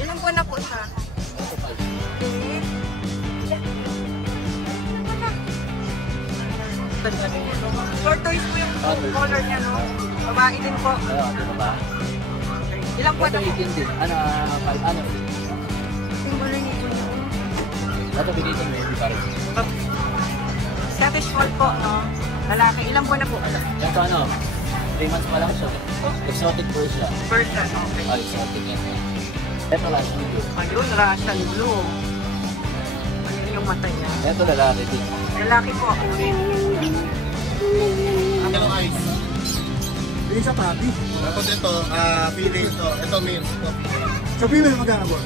Ilang buwan na po siya? Okay. Tortoise po yung color niya, no? Babae din po. Ilang buwan na po? Ano? Yung color nito. Ito binitin mo, hindi pa rin. Scottish Fold po, no? Lalaki. Ilang buwan na po? Ito ano? 3 months pa lang siya. Exotic Persian. Persian, okay. Exotic yan. Ito Russian Blue. Ayun, Russian Blue. Ayun yung mata niya. Ito lalaki din. Lalaki po ako rin. Ano eyes? Yung sa papi. Tapos ito, feeling ito. Ito male. Sa female magkano po?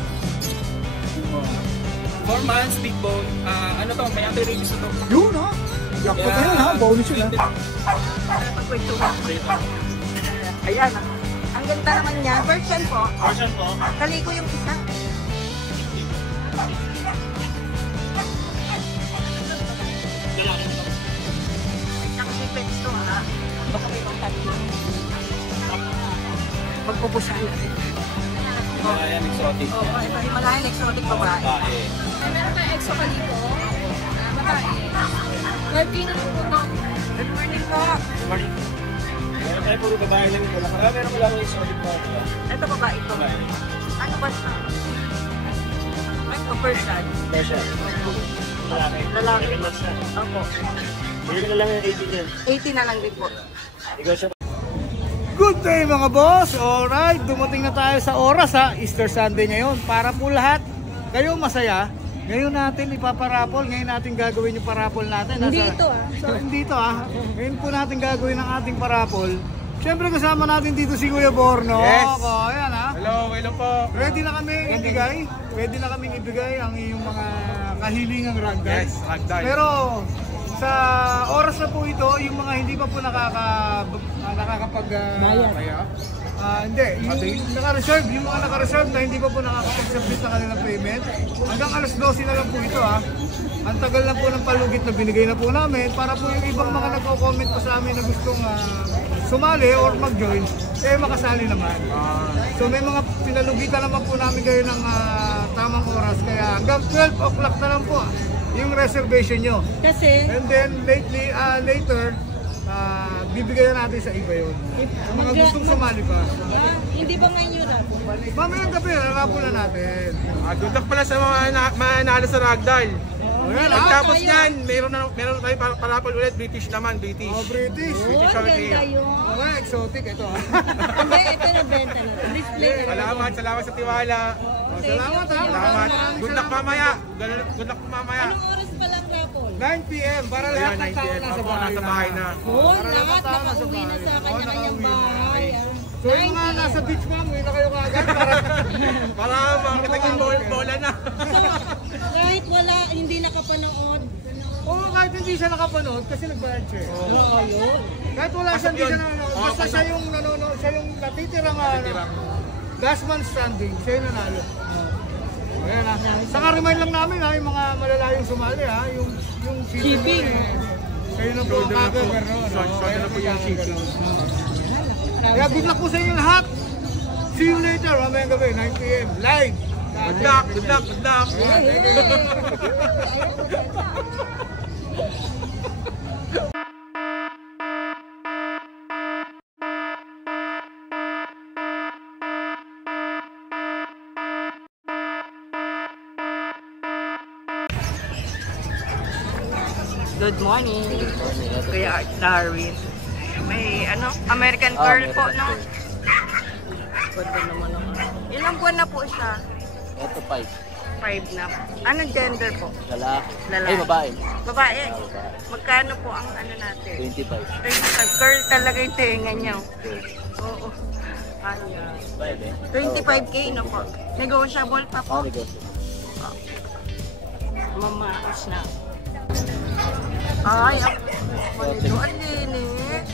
4 months, big bone. Ano to, may anti-rabies ito. Yun ha? Jackpot na yun ha? Bonus yun ha? Pagkwentuhan ko ito. Ayan. Ang ganda naman niya. Persian po. Persian po. Kaliko yung isa. Nakasipets to ha. Baka may pang tayo. Magpupusahan natin. Ayan, exotic. Oo, ito Himalayan exotic babae. Meron tayong exo kaliko. Babae. Working po. Good morning po. Meron tayo puro babae lang ito. Meron ko lang yung exotic po. Ito babae ito. Ano ba siya? Ay, Persian. Persian. Lalaki. Lalaki. Opo. Bili ko na lang yung 80 din. 80 na lang din po. Ikaw siya. Good day mga boss! Alright, dumating na tayo sa oras ha. Easter Sunday ngayon. Para po lahat kayo masaya. Ngayon natin ipaparapol. Ngayon natin gagawin yung parapol natin. Hindi ito ah. Hindi ito ah. Ngayon po natin gagawin ang ating parapol. Siyempre kasama natin dito si Kuya Borno. Yes. O, ayan ha. Hello po. Ready na kami ibigay. Pwede na kaming ibigay ang iyong mga kahilingang ragdoll. Yes, ragdoll. Pero sa oras na po ito, yung mga hindi pa po nakakapag-baya. Hindi, yung naka-reserve, yung mga naka-reserve na hindi pa po nakakapag-submit ng kanilang payment. Hanggang alas 12 na lang po ito ha. Ang tagal na po ng palugit na binigay na po namin para po yung ibang mga nagko-comment pa sa amin na gustong sumali or mag-join, eh makasali naman. So may mga pinalugitan naman po namin kayo ng tamang oras. Kaya hanggang 12 o'clock na lang po yung reservation nyo. Kasi, And then later, bibigyan natin sa iba yun. Yung mga gustong sumali pa. hindi ba ngayon yun ah? Mamayang gabi, harapon na natin. Good luck pala sa mga manalo sa ragdoll. Ayan Pagtapos yan, meron tayo parapol ulit. British naman, British. British. Oh, ganda yun. Okay, exotic ito ha. Hindi, ito na benta na. Display na. Salamat sa tiwala. Salamat ha. Salamat. Good luck mamaya. Good luck mamaya. Anong oras pa lang kapon? 9 PM para lahat ng tao nasa bahay na. Oh, lahat nakauwi na sa kanya-kanyang bahay. So yung mga nasa beach ma'am, uwi na kayo kaagad Para makita yung bola na. So, kahit wala, hindi nakapanood. Oo, kahit hindi siya nakapanood kasi nagbayad siya. Oo, yun. Kahit wala siya, hindi siya nanonood. Basta siya yung nanonood, siya yung natitirang last man standing, siya yung nanalo. Ayan ha. Saka remind lang namin ha, yung mga malalayong sumali ha, yung Shipping. Kayo na po ang cover. Sold na po yung shipping. Kaya good luck po sa inyo lahat. See you later, mamayang gabi, 9 PM, live. Good luck, good luck, good luck. Good morning. Kuya Darwin. May American Girl po, no? Ganda naman ako. Ilang buwan na po siya? Ito 5. 5 na. Anong gender po? Lalaki. Lalaki. Ay, babae. Babae. Magkano po ang natin? 25. 25. Curl talaga yung tenga niya. Oo. Ayan. 25K na po. Negotiable pa po. Mamakas na. Ay, ito. Ang linis.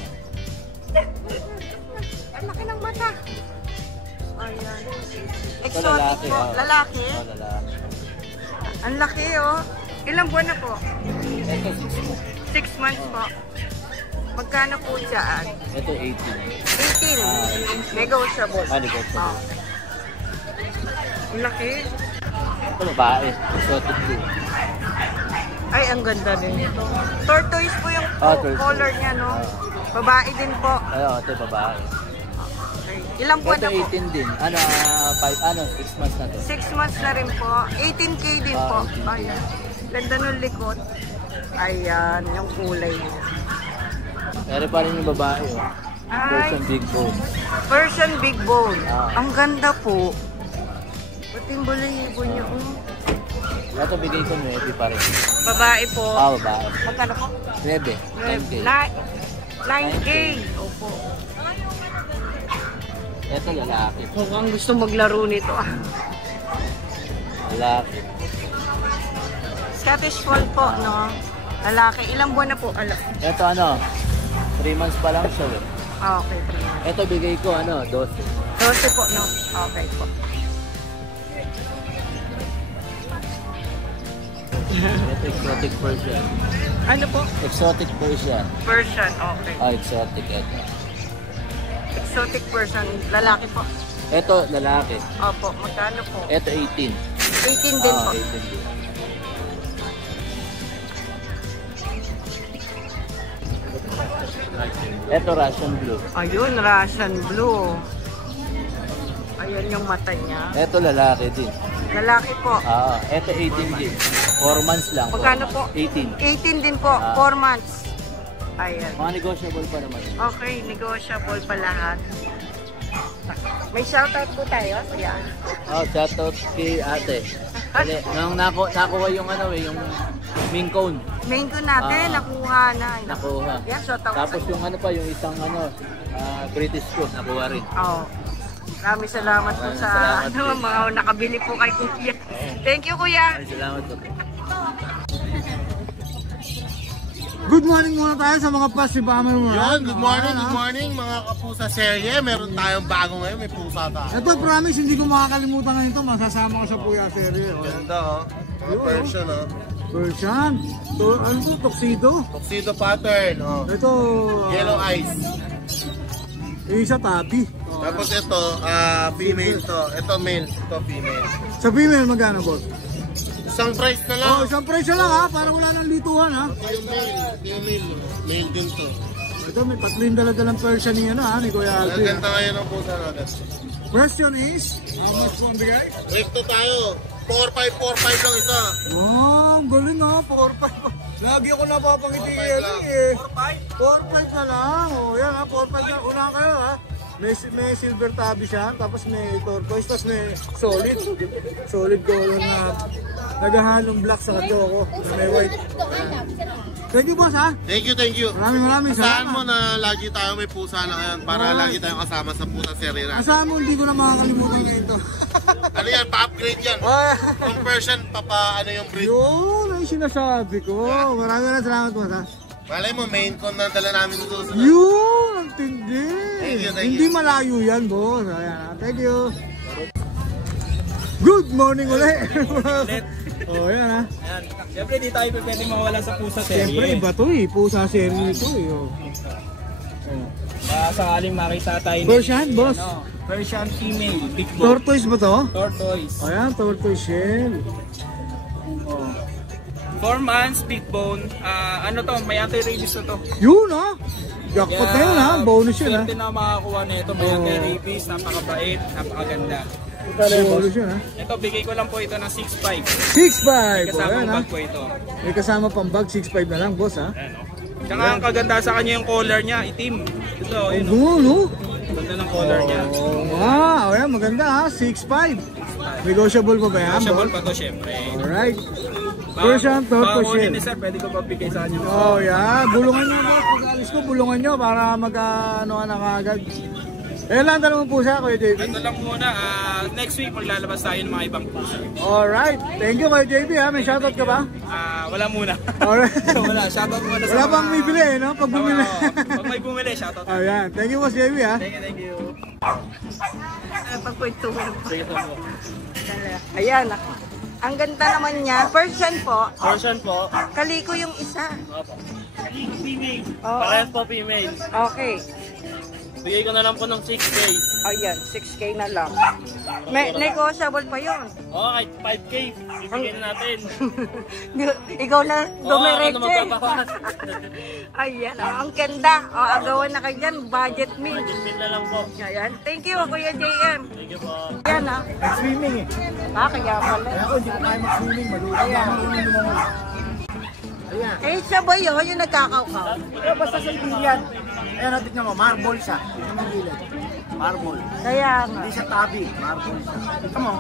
Ang laki ng mata. Ayan. Exotic po. Lalaki? Oo, lalaki. Ang laki oh. Ilang buwan na po? Ito 6 months po. Magkano po dyan? Ito 18. 18. Negotiable. Negotiable. Laki. Ito babae. Exotic blue. Ay, ang ganda din ito. Tortoise po yung Tortoise. color niya, no? Babae din po. Ayun, ito babae. Okay. Ilang buwan Ito na po? 18 din. 6 months na to. 6 months na rin po. 18K din po. Ayan. Ganda ng likod. Ayan, yung kulay niya. Pero pa rin yung babae. Oh. Ay. Persian big bone. Persian big bone. Ah. Ang ganda po. Pati yung balahibo niya. Ito bigay ko 9 pa rin. Babae po. Babae. Magkano po? 9. 10K. 9K. Opo. Ito lalaki. Mukhang gusto maglaro nito. Lalaki. Scottish Fold po, no? Lalaki. Ilang buwan na po? Ito 3 months pa lang siya. Okay. Ito bigay ko 12. 12 po, no? Okay po. Ito exotic Persian. Ano po? Exotic Persian. Persian, okay. Exotic ito. Exotic person, lalaki po. Ito lalaki. Opo, magkano po? Ito 18. 18 din po. 18 din. Ito Russian blue. Ayun, Russian blue. Ayun yung mata niya. Ito lalaki din. Lalaki po. Ito 18 din. 4 months lang. Magkano po? 18. 18 din po, 4 months. Ayan. Mga negotiable pa naman. Okay, negotiable pa lahat. May shoutout po tayo, kuya. Shoutout kay ate. Kasi, nung nakuha yung yung main cone. Main ko natin, nakuha na. Nakuha. Yan, shoutout Tapos sa yung yung isang British ko, nakuha rin. Oo. Maraming salamat po sa Salamat mga nakabili po kay kuya. Thank you, kuya. Ay, salamat po. Good morning muna tayo sa mga pasibamay mo. Yun, good morning mga kapusa serye. Meron tayong bago ngayon, may pusa tayo. Ito, promise, hindi ko makakalimutan ngayon ito. Masasama ko sa Puya Serie. Ganda Mga Persian Persian. Ano to? Tuxedo. Tuxedo pattern Ito. Yellow eyes. Isa tabi. Tapos ito, female to. Ito male, ito female. Sa female, magkano, boss? Isang price na lang. Isang presyo lang ha. Para wala nang lituhan ha. Yung male din to. Ito, may tatlong dala-dalang Persian ni ni Kuya Alvin. Ganda ngayon ang pusa natin. Question is, how much po ang bigay? Recto tayo. 4-5 lang isa. Wow, ang galing ha. 4-5. Lagi ako napapangiti kay eh. 4-5 na lang. Yan ha, 4-5 na. Una kayo ha. May silver tabi siya, tapos may turquoise, tapos may solid color na naghahalong black sa choco na may white. Thank you, boss ha. Thank you. Maraming Saan salamat. mo na lagi tayo may pusa na ngayon para lagi tayong kasama sa pusa serye natin. Asahan mo, hindi ko na makakalimutan ngayon ito. Ano yan? Pa-upgrade yan. From Persian, yung breed. Yun, ay sinasabi ko. Maraming salamat, boss ha. Malay mo, main con na dala namin sa susunod. Yun, ang tindi. Thank you. Hindi malayo yan, boss. Ayan, thank you. Good morning ulit. Yan ha. Ayan. Siyempre, di tayo pwede mawala sa pusa serye. Siyempre, iba to eh. Pusa serie ito eh. Sakaling makita tayo ni Persian, boss. Persian female, big bone. Tortoise ba to? Tortoise. Ayan, tortoise shell. 4 months, big bone. May anti-rabies na to. Yun ha. Jackpot na yun ha. Bonus yun ha. Swerte na makakuha na ito. May anti-rabies, napakabait, napakaganda. Bonus yun ha. Ito, bigay ko lang po ito ng 6.5. 6.5. Kasama Ayan ang ha. bag po ito. May kasama pang bag. 6.5 na lang, boss ha. Tsaka ang kaganda sa kanya yung color niya, itim. Ito, Ang yun. gulo, no? Ganda ng color niya. Wow, ayan, maganda ha. 6.5. Negotiable pa ba yan, Negotiable boss? pa to, syempre. Alright. Persian tortoise Baka shell. ni sir, pwede ko pagbigay sa kanya. Oh, yeah. Bulungan nyo, boss. Pag-alis ko, bulungan nyo para mag-ano ka na kagad. Eh lang, dalawang pusa, Kuya JB. Ito lang muna, next week maglalabas tayo ng mga ibang pusa. Alright. Thank you, Kuya JB ha. May shoutout ka ba? Wala muna. Alright. Wala, shoutout muna sa Wala bang bibili eh, no? Pag bumili. Pag may bumili, shoutout. Ayan. Thank you, Boss JB ha. Thank you. Pagkwentuhan po. Sige po. Ayan, ang ganda naman niya. Persian po. Persian po. Kaliko yung isa. Female. Oo. Parehas po female. Okay. Bigay ko na lang po ng 6K. Ayan, 6K na lang. May negotiable pa yun. Oo, kahit 5K. Bibigyan natin. Ikaw na dumiretso Oo, ano magpapakas. Ayan, ang ganda. Agawan na kayo dyan, budget meal. Budget na lang po. Ayan, thank you, Kuya JM. Thank you po. Ayan Swimming eh. kaya pala. Kaya ako hindi ko kaya mag-swimming. Marunong mo. Ayan. Eh, siya ba yun? Yung nagkakaukaw? Kaya basta sa Ibirian. Ayan, natin nga mo, marble siya. Ito ang gilid. Marble. Kaya nga. Hindi siya tabi. Marble siya. Ito mo,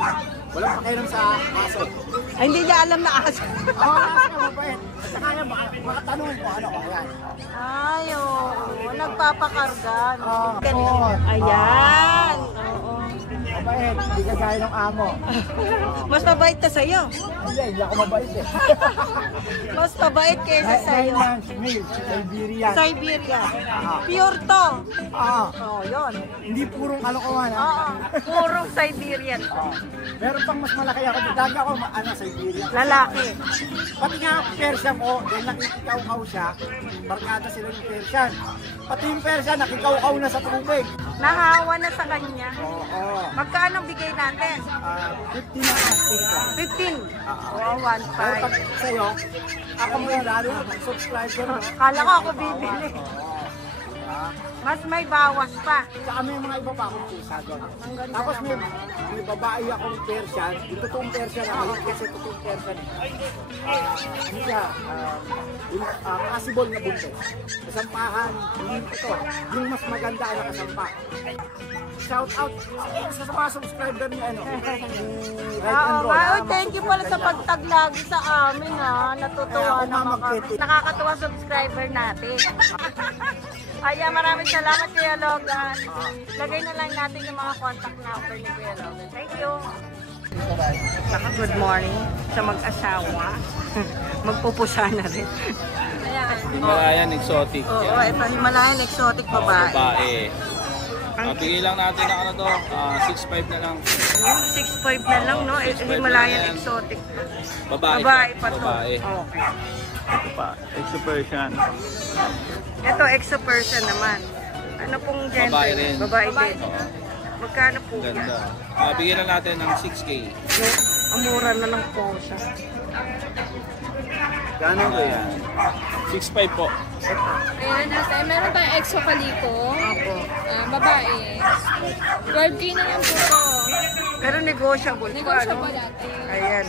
walang pakialam sa aso. Ay, hindi niya alam na aso. Oo, aso ka mabait. Basta kaya makatanungan ko ano. Ayan. Ay, oo. Nagpapakargan. Oo. Ayan. Oo. Mabait. Hindi ka gaya ng amo. Mas mabait na sa'yo. Hindi ako mabait eh. Mas mabait kaysa 9 sa'yo. months male, Siberian. Siberia. Pure to. Oo. Oo, yun. Hindi purong kalokohan ha. Oo. Purong Siberian. Meron pang mas malaki ako. Dami ako Siberian. Lalaki. Pati nga Persian ko, dahil nakikikaw-kaw siya, barkada sila yung Persian. Pati yung Persian, nakikaw-kaw na sa tubig. Nahawa na sa kanya. Oo. Magkano bigay natin? 50 na asking ko. 15. Oo, Pero 1.5. pag sa'yo, ako mo yung lalo na subscriber mo. Kala ko ako bibili. Mas may bawas pa. Saka may mga iba pa akong pusa doon. Tapos may babae akong Persian, yung totoong Persian ako, kasi totoong Persian. Ano siya, possible na buntis. Kasampahan, hindi ito. Yung mas maganda ang nakasampa. Shout out sa mga subscriber niya, ano, Right and Roll. Ay, thank you pala sa pagtag lagi sa amin ha. Natutuwa Kaya naman kami. kumamagkit. Nakakatuwa subscriber natin. Ayan, maraming salamat Kuya Logan. Lagay na lang natin yung mga contact number ni Kuya Logan. Thank you. Saka good morning sa mag-asawa. Magpupusa na rin. Himalayan exotic. Oo, ito Himalayan exotic babae. Babae. Bigay lang natin ng ano to, 6.5 na lang. 6.5 na lang, no? 6.5 Himalayan na yan. exotic. Babae. Babae pa to. Babae. Okay. Ito pa, exo Persian. Ito, exo person naman. Ano pong gender? Babae rin. Babae din. Magkano po yan? Ganda. Bigyan lang natin ng 6K. No, ang mura na lang po siya. Gano'n ko yan? 6.5 po. Ayan natin, meron tayong exo kaliko. Opo. Babae. 12K na lang po to. Pero negotiable po, Negotiable ano? natin. Ayan.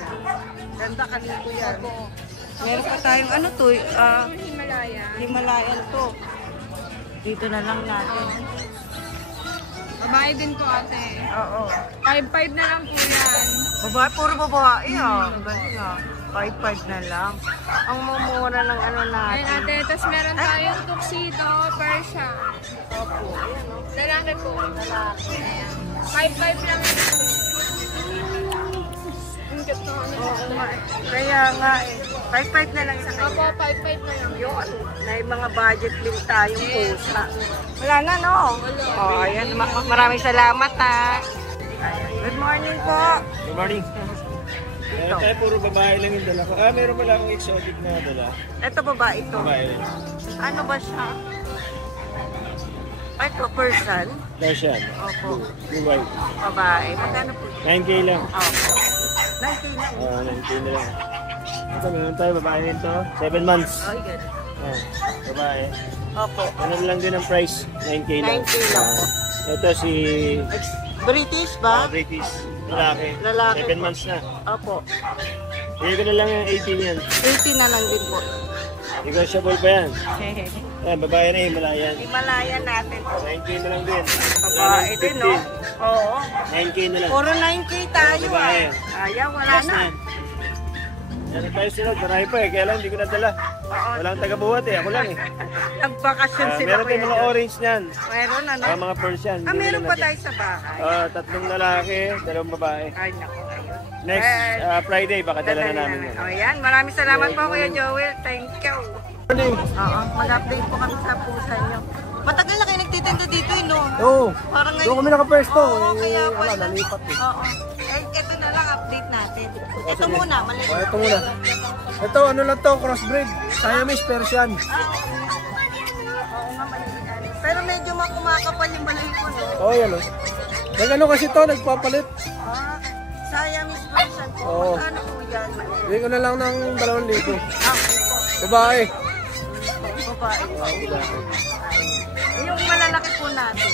Ganda kanito yan. Opo. Meron pa tayong ano to, Himalaya. Himalayan to. Dito na lang natin. Babae din po ate. Oo. 5.5 na lang po yan. Babae, puro babae ah. Ganda. 5.5 na lang. Ang mumura ng ano Ayan natin. ate, tapos meron tayong tuxedo, Persian. Opo. Ayan o. Lalaki po. Lalaki. Ayan. 5.5 lang yan ate. Ang cute na ano. Oo nga eh. Kaya nga eh. 5.5 na lang sa Opo, kanya. 5.5 na lang. Yun. May mga budget din tayong pusa. Wala na, no? Oh, ayan. Maraming salamat, ha. Ayan. Good morning po. Good morning. Meron tayo puro babae lang yung dala ko. Meron pala akong exotic na dala. Ito ba ito? Babae. Ano ba siya? Ay, ito, person. Persian. Opo. Blue white. Babae. Magkano po? 9K lang. Opo. 19 lang. 9K na lang. Ito, meron tayo babae nito. 7 months. Ay, ganun. Babae. Opo. Ano lang din ang price? 9K lang. 9K lang po. Ito si British ba? British. Lalaki. Lalaki 7 po. months na. Opo. Bigay ko na lang yung 18 yan. 18 na lang din po. Negotiable pa yan. Ayan, babae na Himalayan. Himalayan natin po. 9K na lang din. Babae din, no? Oo. 9K na lang. Puro 9K tayo, Babae. Ayaw, wala Last na. na. Yan tayo sunod. Marami pa eh. Kaya lang hindi ko nadala. Oo. Walang taga-buhat eh. Ako lang eh. Nagbakasyon sila. Meron tayong mga Kuya. orange niyan. Meron, ano? Mga Persian. Meron pa tayo sa bahay. 3 lalaki, 2 babae. Ay, naku, ayun. Next Friday, baka dala na namin yan. O, yan. Maraming salamat po, Kuya Joel. Thank you. Oo, mag-update po kami sa pusa nyo. Matagal na kayo nagtitinda dito, eh, no? Oo. Parang Doon ngayon. kami nakapesto. Oo, kaya Wala, pala. nalipat eh. Oo. Eh, ito na lang, update natin. Ito muna, maliit. Ito muna. Ito, ano lang to, crossbreed. Siamese Persian. Oo nga, maliit. Pero medyo kumakapal yung balahibo, no? Oh, yan o. Nagano kasi to, nagpapalit. Ah, Siamese version po. Oo. Magkano po yan? Bigay ko na lang ng 2,000. Ah, okay po. Babae. Babae po. Babae. Yung malalaki po natin.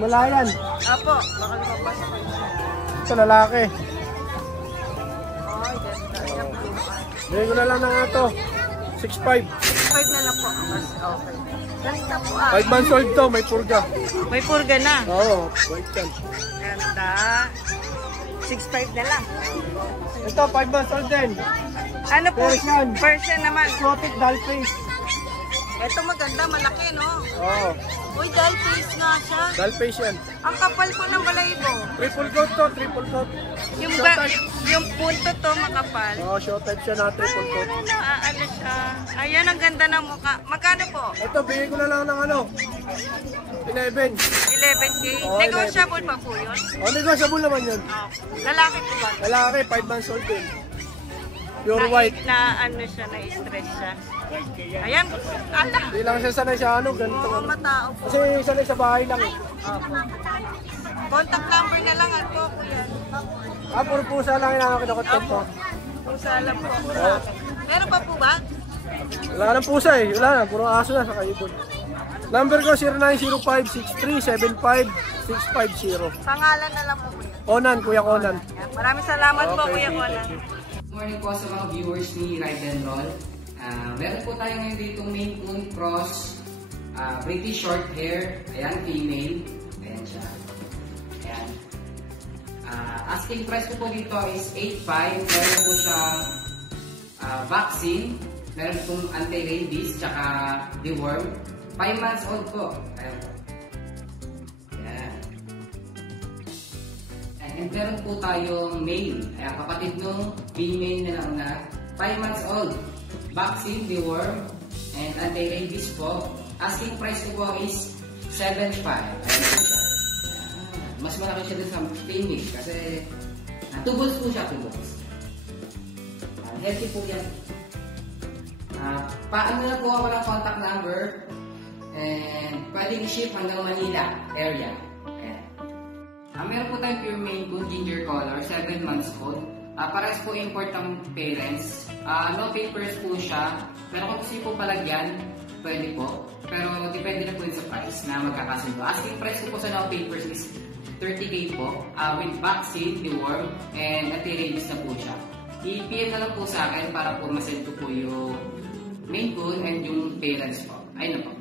Malayan. Apo, baka lumabas ako. Ito lalaki. Ay, ganda. Ayan po. Bigay ko na lang ng ito. 6'5". 5 na lang po. Mas okay. Ganda po 5 months old to, may purga. May purga na. Oo, white yan. Ganda. 6.5 na lang. Ito, 5 months old din. Ano po? Persian. Persian naman. Exotic doll face. Ito maganda, malaki, no? Oo, Uy, doll face nga siya. doll face yan. Ang kapal po ng balahibo. Triple coat to, triple coat. Yung, Short ba, type. yung punto to makapal. Oo, short type siya na triple coat. Ano siya? Ayan, ang ganda ng mukha. Magkano po? Ito, bigay ko na lang ng 11. 11K. Oh, Negotiable pa po yun? O, negotiable naman yun. Lalaki po ba? Lalaki, 5 months old din. Pure white. Na ano siya, na-stress siya. Ayan, ala. Hindi lang siya sanay sa ano, ganito. Oo, matao po. Kasi sanay sa bahay lang eh. Contact number na lang po, kuya. Puro pusa lang yung nakakinakontak ko. Kung sala po. Meron pa po ba? Wala ka ng pusa eh. Wala na, puro aso na sa kaibon. Number ko 0905-6375-650. Pangalan na lang po, kuya. Conan, Kuya Conan. Ayan, maraming salamat po, Okay, kuya sige. Conan. Good morning po sa mga viewers ni Ride and Roll. Meron po tayo ngayon dito Maine Coon Cross, British short hair, ayan, female, ayan siya, ayan. Asking price ko po dito is 8.5, meron po siyang vaccine, meron pong anti-rabies, tsaka deworm, 5 months old po, ayan po. Ayan. And meron po tayong male, ayan, kapatid nung female na nauna, 5 months old. Vaccine, deworm, and anti-rabies po. Asking price ko po is 7.5. Ayan po siya. Mas malaki siya dun sa female kasi 2 balls po siya, 2 balls. Healthy po yan. Paano na po ako ng contact number and pwedeng i-ship hanggang Manila area. Ayan. Meron po tayong pure Maine Coon ginger color, 7 months old. Parehas po import ng parents. No papers po siya. Pero kung gusto po palagyan, pwede po. Pero depende na po yun sa price na magkakasundo. Asking price ko po sa no papers is 30K po. With vaccine, deworm, and anti-rabies na po siya. I-PM na lang po sa akin para po masend ko po yung Maine Coon and yung parents po. Ayun na po.